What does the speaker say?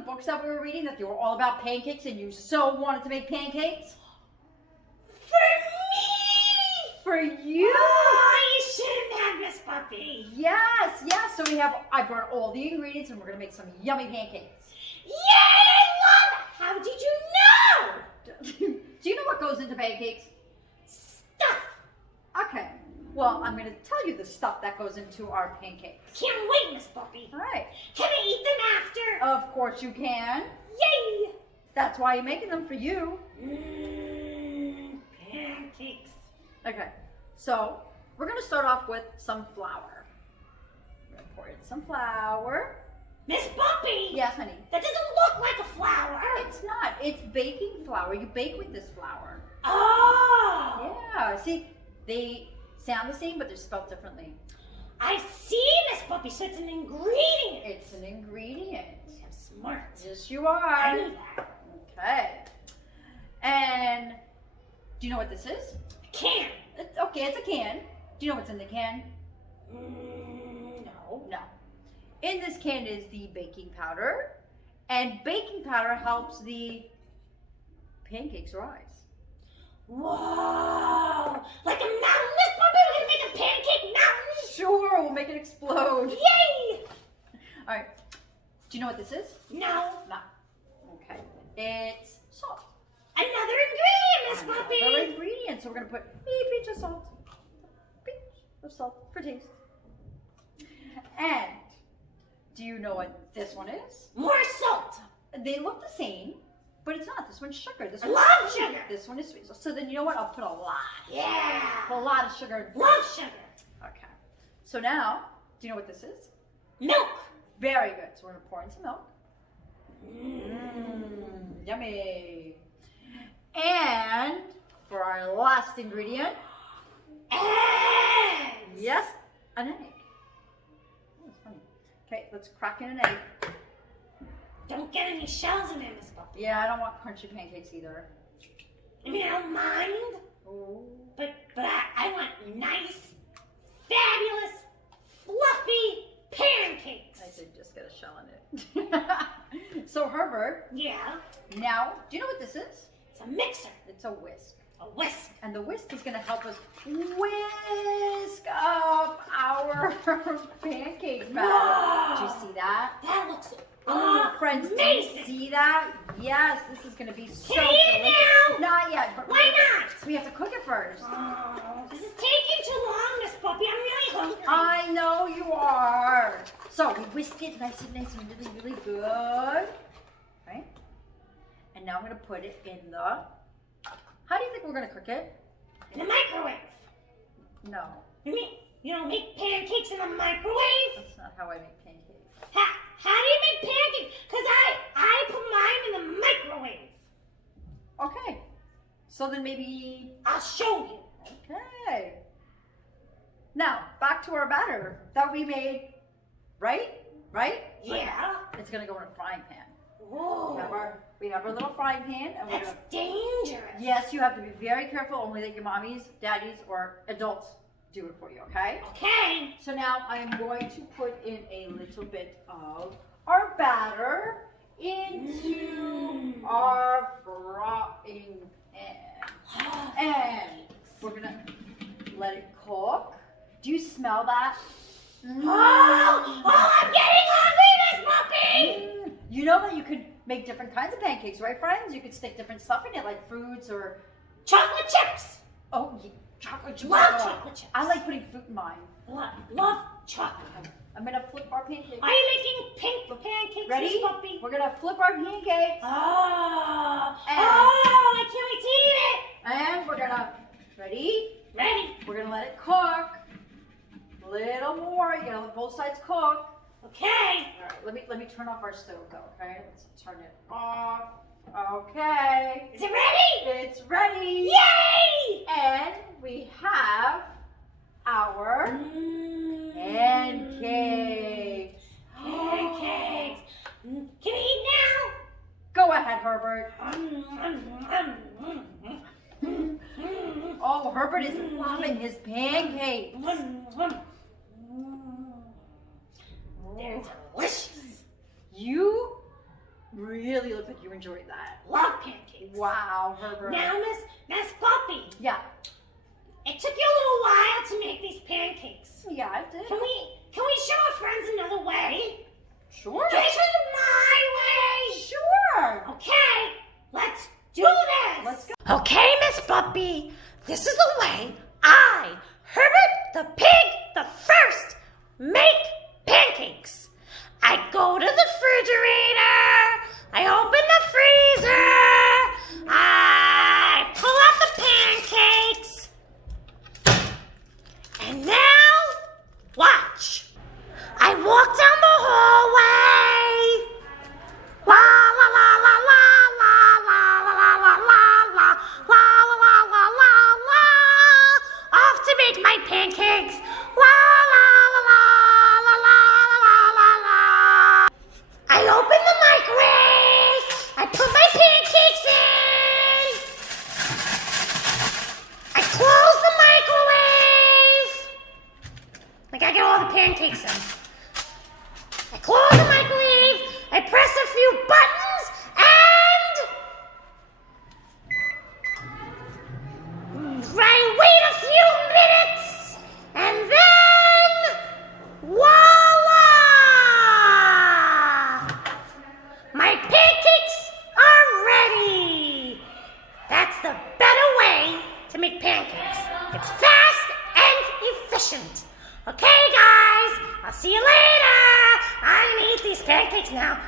the books that we were reading that they were all about pancakes and you so wanted to make pancakes? For me! For you? Oh, you shouldn't have, Miss Puppy. Yes. So I brought all the ingredients and we're gonna make some yummy pancakes. Yay, I love it! How did you know? Do you know what goes into pancakes? Stuff. Okay. Well, I'm gonna tell you the stuff that goes into our pancakes. Can't wait, Miss Puppy. All right. Can I eat them after? Of course you can. Yay! That's why I'm making them for you. Pancakes. Okay. So we're gonna start off with some flour. We're gonna pour in some flour. Miss Puppy! Yes, honey. That doesn't look like a flower. It's not. It's baking flour. You bake with this flour. Oh! Yeah. See, they sound the same, but they're spelled differently. I see, Miss Puppy. So it's an ingredient. It's an ingredient. I'm smart. Yes, you are. I knew that. Okay. And do you know what this is? A can. Okay, it's a can. Do you know what's in the can? No. No. In this can is the baking powder, and baking powder helps the pancakes rise. Whoa! Like a mountain, Miss Puppy. We're gonna make a pancake mountain. Sure, we'll make it explode. Yay! All right. Do you know what this is? No. No. Okay. It's salt. Another ingredient, Miss Puppy. Another ingredient. So we're gonna put a pinch of salt. Pinch of salt for taste. And do you know what this one is? More salt. They look the same, but it's not. This one's sugar. This I one's love sweet. sugar. This one is sweet. So then you know what? I'll put a lot. Yeah. A lot of sugar. Love sugar. Okay. So now, do you know what this is? Milk. Very good. So we're gonna pour in some milk. Yummy. And for our last ingredient, Eggs. yes, an egg. Oh, that's funny. Okay, let's crack in an egg. Don't get any shells in there, Miss Puppy. Yeah, I don't want crunchy pancakes either. I mean, I don't mind, Oh. but I want nice, fabulous, fluffy pancakes. I did just get a shell in it. So Herbert, Yeah. now, do you know what this is? It's a mixer. It's a whisk. A whisk. And the whisk is going to help us whisk up our pancake batter. Whoa. Did you see that? That looks Friends, do you amazing. see that? Yes, this is going to be so Can I eat it delicious. now? Not yet. But Why not? we have to cook it first. Oh, this is taking too long, Miss Puppy. I'm really hungry. I know you are. So we whisked it nice and really, really good. Right? And now I'm going to put it in the... How do you think we're going to cook it? In the microwave. No, You mean you don't make pancakes in the microwave? that's not how I make pancakes. How do you make pancakes? Because I put mine in the microwave. Okay. So then maybe... I'll show you. Okay. Now, back to our batter that we made, right? Yeah. It's going to go in a frying pan. Whoa. We have our little frying pan. And we're That's gonna, dangerous. yes, you have to be very careful. Only that your mommies, daddies, or adults do it for you, okay? Okay. So now I'm going to put in a little bit of our batter into our frying pan. And we're going to let it cook. Do you smell that? Oh, I'm getting hungry, Miss Puppy. You know that you could make different kinds of pancakes, right, friends? You could stick different stuff in it, like fruits or... Chocolate chips. Oh, yeah, chocolate chips. Love chocolate chips. I like putting fruit in mine. Love chocolate. I'm going to flip our pancakes. Are you making pink pancakes, Ready? Miss Puppy? We're going to flip our pancakes. Oh, And- I can't wait to eat it. And we're going to... Ready? Ready. We're going to let it cook. A little more. You got to let both sides cook. Okay. All right, let me turn off our stove though, okay? Let's turn it off. Okay. Is it ready? It's ready. Yay! And we have our pancakes. Pancakes. Can I eat now? Go ahead, Herbert. Oh, Herbert is loving his pancakes. They're delicious. You enjoy that. Love pancakes. Wow, Herbert. Now, Miss Puppy, Yeah. it took you a little while to make these pancakes. Yeah, I did. Can we show our friends another way? Sure. Can I show you my way? Sure. Okay, let's do this. Let's go. Okay, Miss Puppy, this is the way I, Herbert the Pig the First, make pancakes. I go to the refrigerator, I open the freezer, I pull out the pancakes, and now, watch. I walk down the hallway. La la la la la la la la la la la la la la la. Off to make my pancakes. La la la la la la la la la. I open the microwave. I put my pancakes in. I close the microwave. Like I get all the pancakes in. I close the microwave, I press a few buttons, and I wait a few minutes, and then voila! My pancakes are ready. That's the better way to make pancakes. It's fast and efficient. Okay, guys, I'll see you later. I'm gonna eat these pancakes now.